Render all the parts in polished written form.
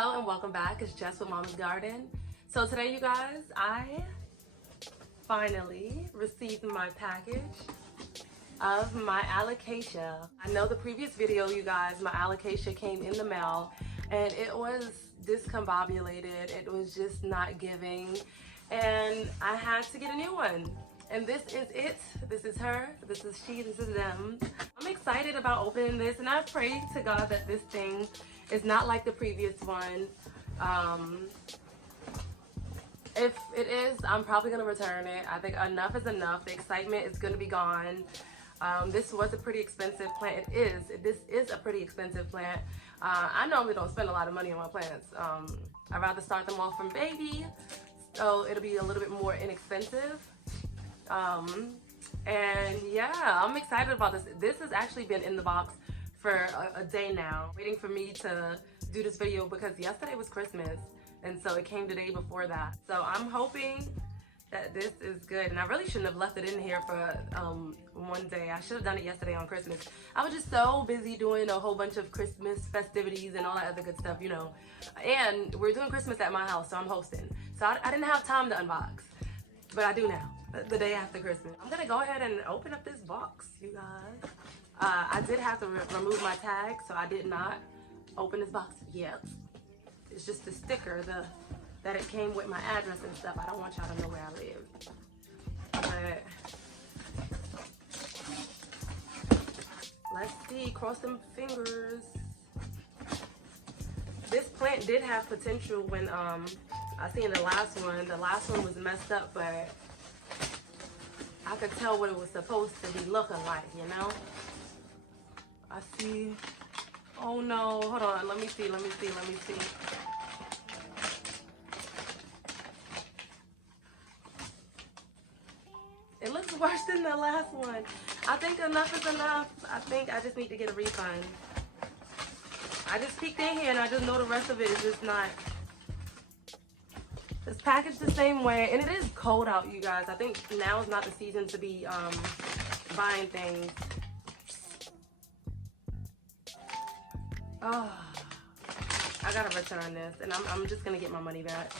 Hello and welcome back. It's Jess with Mama's Garden. So today, you guys, I finally received my package of my alocasia. I know the previous video, you guys, my alocasia came in the mail and it was discombobulated. It was just not giving and I had to get a new one. And this is it. This is her. This is she. This is them. I'm excited about opening this and I pray to God that this thing is not like the previous one. If it is, I'm probably gonna return it. I think enough is enough. The excitement is gonna be gone. This was a pretty expensive plant. This is a pretty expensive plant. I normally don't spend a lot of money on my plants. I'd rather start them off from baby, so it'll be a little bit more inexpensive. And yeah, I'm excited about this. This has actually been in the box for a day now, waiting for me to do this video because yesterday was Christmas and so it came the day before that. So I'm hoping that this is good, and I really shouldn't have left it in here for one day. I should have done it yesterday on Christmas. I was just so busy doing a whole bunch of Christmas festivities and all that other good stuff, you know. And we're doing Christmas at my house, so I'm hosting. So I didn't have time to unbox, but I do now, the day after Christmas. I'm gonna go ahead and open up this box, you guys. I did have to remove my tag, so I did not open this box yet. It's just the sticker, that it came with my address and stuff. I don't want y'all to know where I live. But let's see, cross them fingers. This plant did have potential when I seen the last one was messed up, but I could tell what it was supposed to be looking like, you know? I see. Oh no, hold on, let me see. It looks worse than the last one. I think enough is enough. I think I just need to get a refund. I just peeked in here and I just know the rest of it is just not. It's packaged the same way, and it is cold out, you guys. I think now is not the season to be buying things. Oh, I gotta return this, and I'm just gonna get my money back.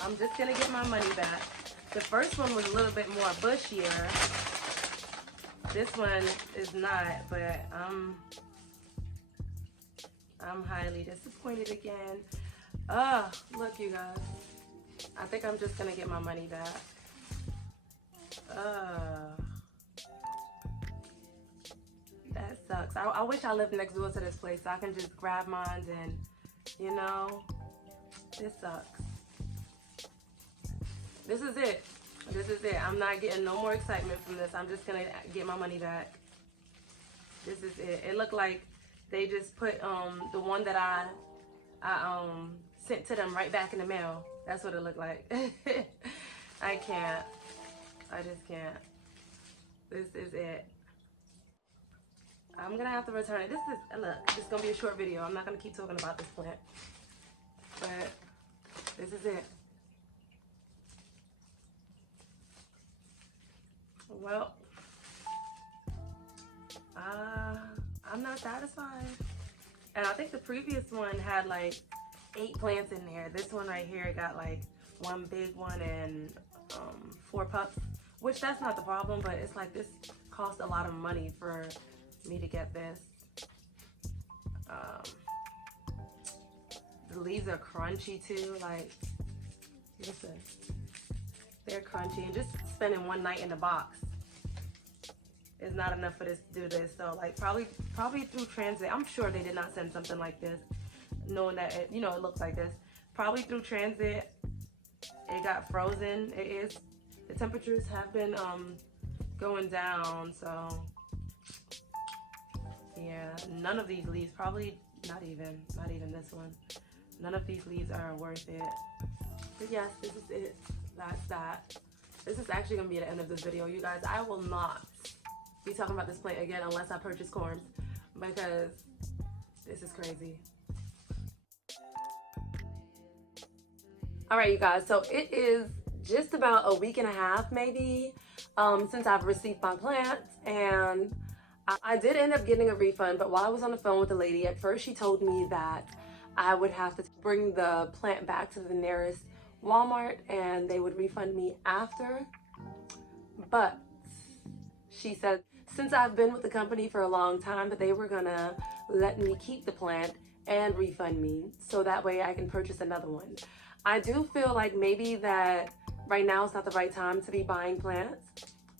I'm just gonna get my money back. The first one was a little bit more bushier. This one is not, but I'm highly disappointed again. Oh, look, you guys. I think I'm just gonna get my money back. That sucks. I wish I lived next door to this place so I can just grab mine and, you know, this sucks. This is it. This is it. I'm not getting no more excitement from this. I'm just gonna get my money back. This is it. It looked like they just put the one that I sent to them right back in the mail. That's what it looked like. I can't. I just can't. This is it. I'm gonna have to return it. Look, it's gonna be a short video. I'm not gonna keep talking about this plant, but this is it. Well, I'm not satisfied. And I think the previous one had like 8 plants in there. This one right here got like 1 big one and 4 pups, which that's not the problem, but it's like this cost a lot of money for me to get this. The leaves are crunchy too, like, listen, they're crunchy, and just spending one night in the box is not enough for this to do this. So like probably through transit, I'm sure they did not send something like this, knowing that it, you know, it looks like this. Probably through transit, it got frozen. The temperatures have been going down, so yeah, none of these leaves, probably not even this one. None of these leaves are worth it. But yes, this is it. That's that. This is actually gonna be the end of this video, you guys. I will not be talking about this plant again unless I purchase corms, because this is crazy. All right, you guys, so it is just about a week and a half maybe since I've received my plants, and I did end up getting a refund. But while I was on the phone with the lady, at first she told me that I would have to bring the plant back to the nearest Walmart and they would refund me after. But she said since I've been with the company for a long time that they were gonna let me keep the plant and refund me so that way I can purchase another one. I do feel like maybe that right now is not the right time to be buying plants,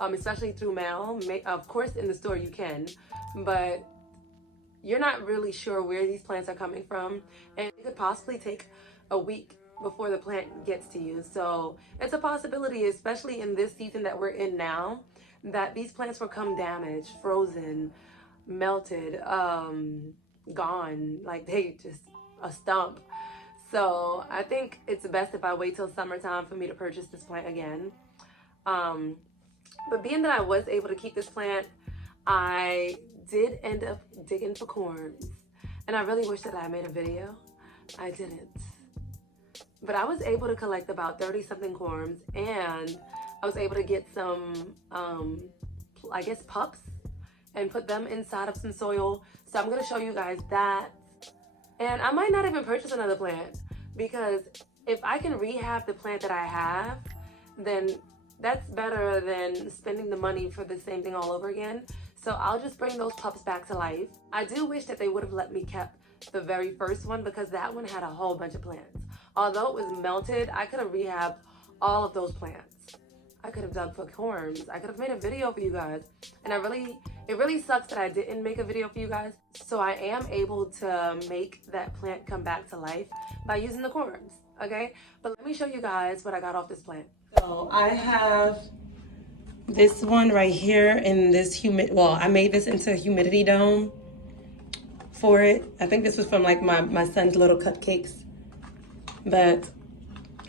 especially through mail. Of course in the store you can, but you're not really sure where these plants are coming from, and it could possibly take a week before the plant gets to you. So it's a possibility, especially in this season that we're in now, that these plants will come damaged, frozen, melted, gone, like they just a stump. So I think it's best if I wait till summertime for me to purchase this plant again. But being that I was able to keep this plant, I did end up digging for corms, and I really wish that I made a video. I didn't, but I was able to collect about 30 something corms, and I was able to get some I guess pups and put them inside of some soil. So I'm gonna show you guys that, and I might not even purchase another plant, because if I can rehab the plant that I have, then that's better than spending the money for the same thing all over again. So I'll just bring those pups back to life. I do wish that they would have let me kept the very first one, because that one had a whole bunch of plants. Although it was melted, I could have rehabbed all of those plants. I could have dug for corms. I could have made a video for you guys. And it really sucks that I didn't make a video for you guys. So I am able to make that plant come back to life by using the corms, okay? But let me show you guys what I got off this plant. So I have this one right here in this I made this into a humidity dome for it. I think this was from like my son's little cupcakes. But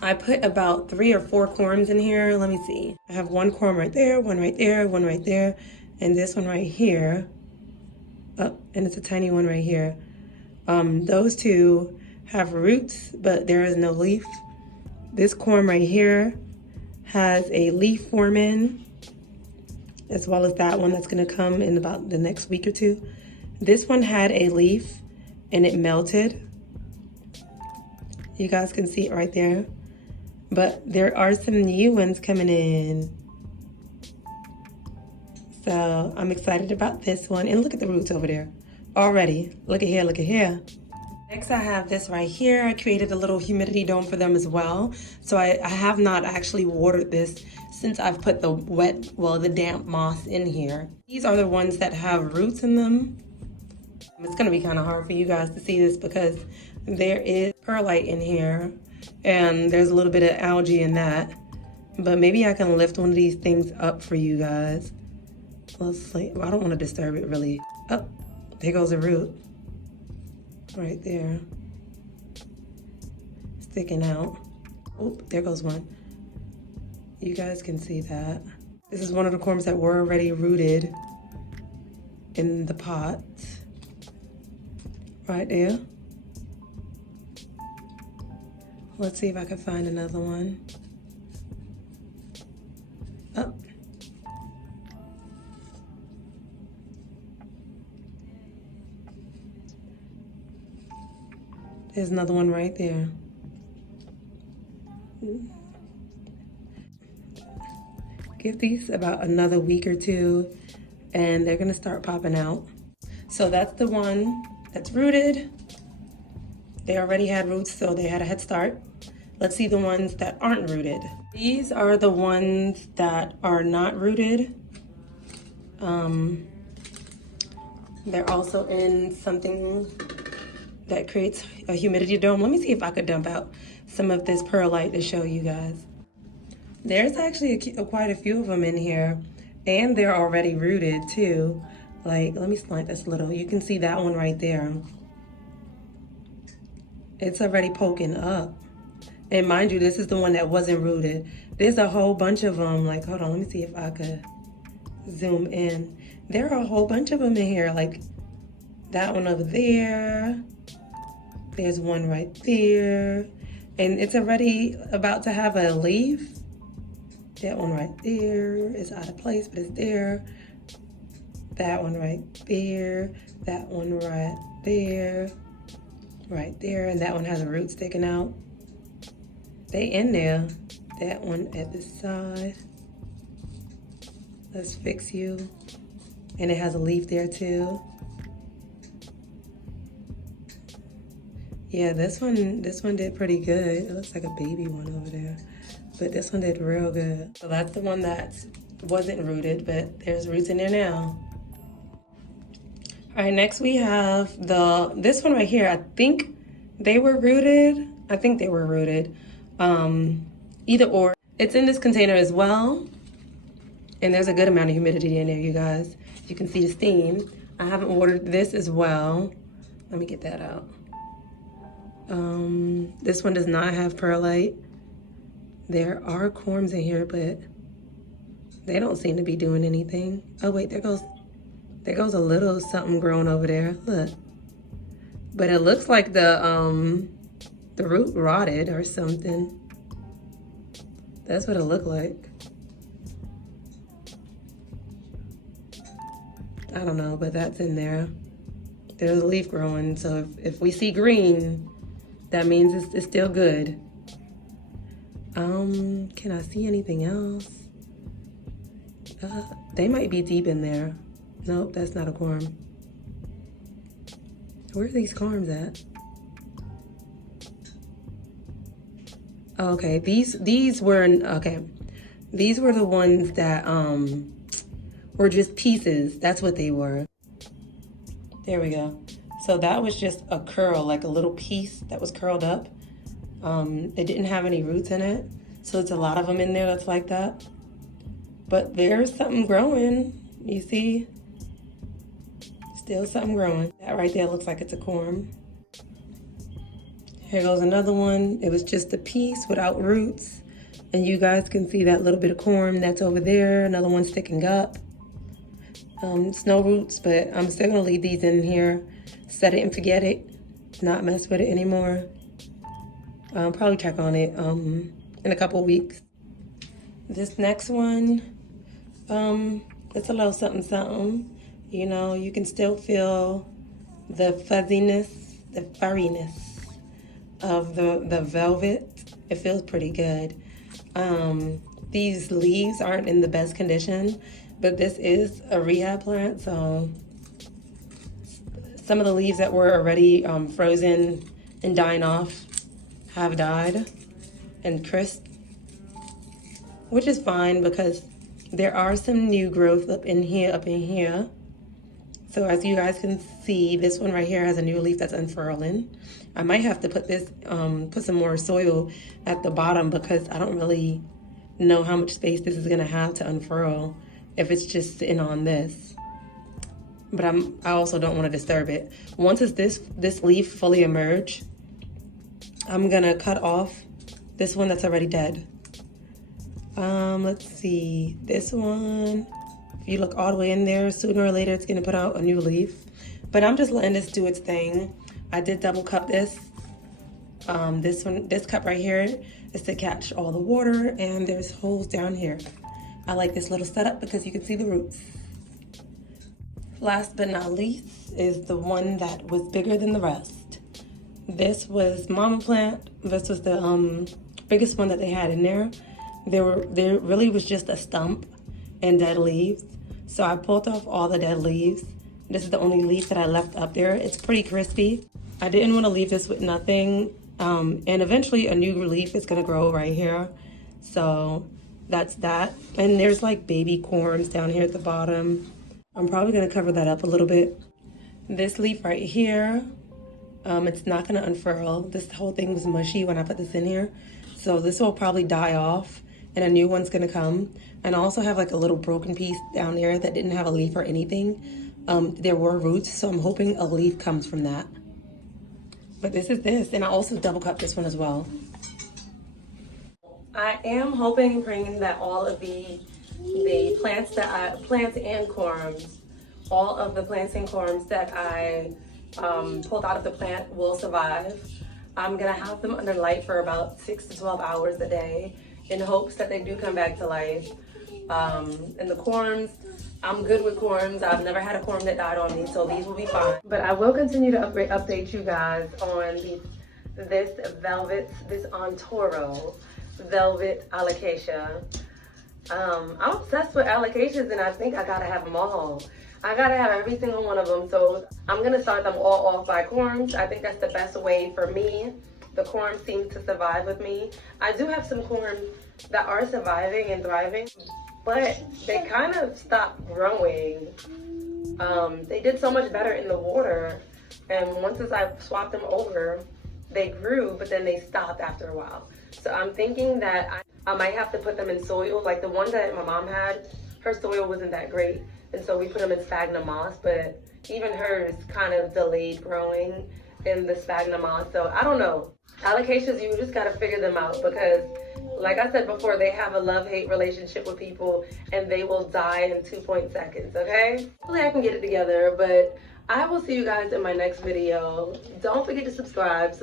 I put about 3 or 4 corms in here. Let me see. I have 1 corm right there, 1 right there, 1 right there, and this one right here. Oh, and it's a tiny one right here. Those 2 have roots, but there is no leaf. This corm right here has a leaf forming, as well as that one that's gonna come in about the next week or 2. This one had a leaf and it melted. You guys can see it right there. But there are some new ones coming in. So I'm excited about this one. And look at the roots over there already. Look at here, look at here. Next I have this right here. I created a little humidity dome for them as well. So I have not actually watered this since I've put the damp moss in here. These are the ones that have roots in them. It's gonna be kind of hard for you guys to see this because there is perlite in here and there's a little bit of algae in that. But maybe I can lift one of these things up for you guys. Let's see. Well, I don't want to disturb it really. Oh, there goes a root. Right there. Sticking out. Oh, there goes one. You guys can see that. This is one of the corms that were already rooted in the pot. Right there. Let's see if I can find another one. Oh. There's another one right there. Give these about another week or 2 and they're gonna start popping out. So that's the one that's rooted. They already had roots, so they had a head start. Let's see the ones that aren't rooted. These are the ones that are not rooted. They're also in something that creates a humidity dome. Let me see if I could dump out some of this perlite to show you guys. There's actually quite a few of them in here, and they're already rooted too. Like, let me slant this a little. You can see that one right there. It's already poking up. And mind you, this is the one that wasn't rooted. There's a whole bunch of them. Like, hold on, let me see if I could zoom in. There are a whole bunch of them in here. Like, that one over there. There's one right there. And it's already about to have a leaf. That one right there is out of place, but it's there. That one right there. That one right there. right there, and that one has a root sticking out. They in there. That one at the side. Let's fix you. And it has a leaf there too. Yeah, this one did pretty good. It looks like a baby one over there. But this one did real good. So that's the one that wasn't rooted, but there's roots in there now. All right, next we have this one right here. I think they were rooted. Either or. It's in this container as well. And there's a good amount of humidity in there, you guys. You can see the steam. I haven't watered this as well. Let me get that out. This one does not have perlite. There are corms in here, but they don't seem to be doing anything. Oh wait, there goes a little something growing over there. Look. But it looks like the root rotted or something. That's what it looked like. I don't know, but that's in there. There's a leaf growing, so if we see green, that means it's still good. Can I see anything else? They might be deep in there. Nope, that's not a corm. Where are these corms at? Okay, these were these were the ones that were just pieces. That's what they were. There we go. So that was just a curl, like a little piece that was curled up. It didn't have any roots in it, so it's a lot of them in there that's like that. But there's something growing. You see? Still something growing. That right there looks like it's a corm. Here goes another one. It was just a piece without roots. And you guys can see that little bit of corm that's over there. Another one sticking up. It's no roots, but I'm still gonna leave these in here. Set it and forget it. Not mess with it anymore. Probably check on it in a couple weeks. This next one, it's a little something something. You know, you can still feel the fuzziness, the furriness of the velvet. It feels pretty good. These leaves aren't in the best condition, but this is a rehab plant, so some of the leaves that were already frozen and dying off have died and crisped, which is fine because there are some new growth up in here. So as you guys can see, this one right here has a new leaf that's unfurling. I might have to put this, put some more soil at the bottom because I don't really know how much space this is gonna have to unfurl if it's just sitting on this. But I also don't want to disturb it. Once it's this leaf fully emerge, I'm gonna cut off this one that's already dead. Let's see, this one, if you look all the way in there, sooner or later it's gonna put out a new leaf. But I'm just letting this do its thing. I did double cup this. This cup right here is to catch all the water, and there's holes down here. I like this little setup because you can see the roots. Last but not least is the one that was bigger than the rest. This was mama plant. This was the biggest one that they had in there. There really was just a stump and dead leaves. So I pulled off all the dead leaves. This is the only leaf that I left up there. It's pretty crispy. I didn't want to leave this with nothing. And eventually a new leaf is gonna grow right here. So that's that. And there's like baby corms down here at the bottom. I'm probably gonna cover that up a little bit. This leaf right here, it's not gonna unfurl. This whole thing was mushy when I put this in here. So this will probably die off and a new one's gonna come. And I also have like a little broken piece down there that didn't have a leaf or anything. There were roots, so I'm hoping a leaf comes from that. But this is this, and I also double cup this one as well. I am hoping and praying that all of the plants and corms, all of the plants and corms that I pulled out of the plant will survive. I'm gonna have them under light for about 6 to 12 hours a day in hopes that they do come back to life. And the corms, I'm good with corms. I've never had a corm that died on me, so these will be fine. But I will continue to update you guys on this Antoro velvet alocasia. I'm obsessed with alocasias, and I think I gotta have them all. I gotta have every single one of them. So I'm gonna start them all off by corms. I think that's the best way for me. The corms seem to survive with me. I do have some corms that are surviving and thriving, but they kind of stopped growing. They did so much better in the water, and once I swapped them over, they grew, but then they stopped after a while. So I'm thinking that I might have to put them in soil. Like the one that my mom had, her soil wasn't that great, and so we put them in sphagnum moss, but even hers kind of delayed growing in the sphagnum moss. So I don't know. Alocasias, you just gotta figure them out, because like I said before, they have a love-hate relationship with people, and they will die in 2 seconds, okay? Hopefully I can get it together, but I will see you guys in my next video. Don't forget to subscribe.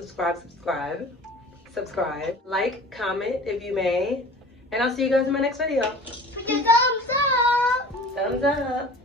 Like, comment if you may, and I'll see you guys in my next video. Put your thumbs up. Thumbs up.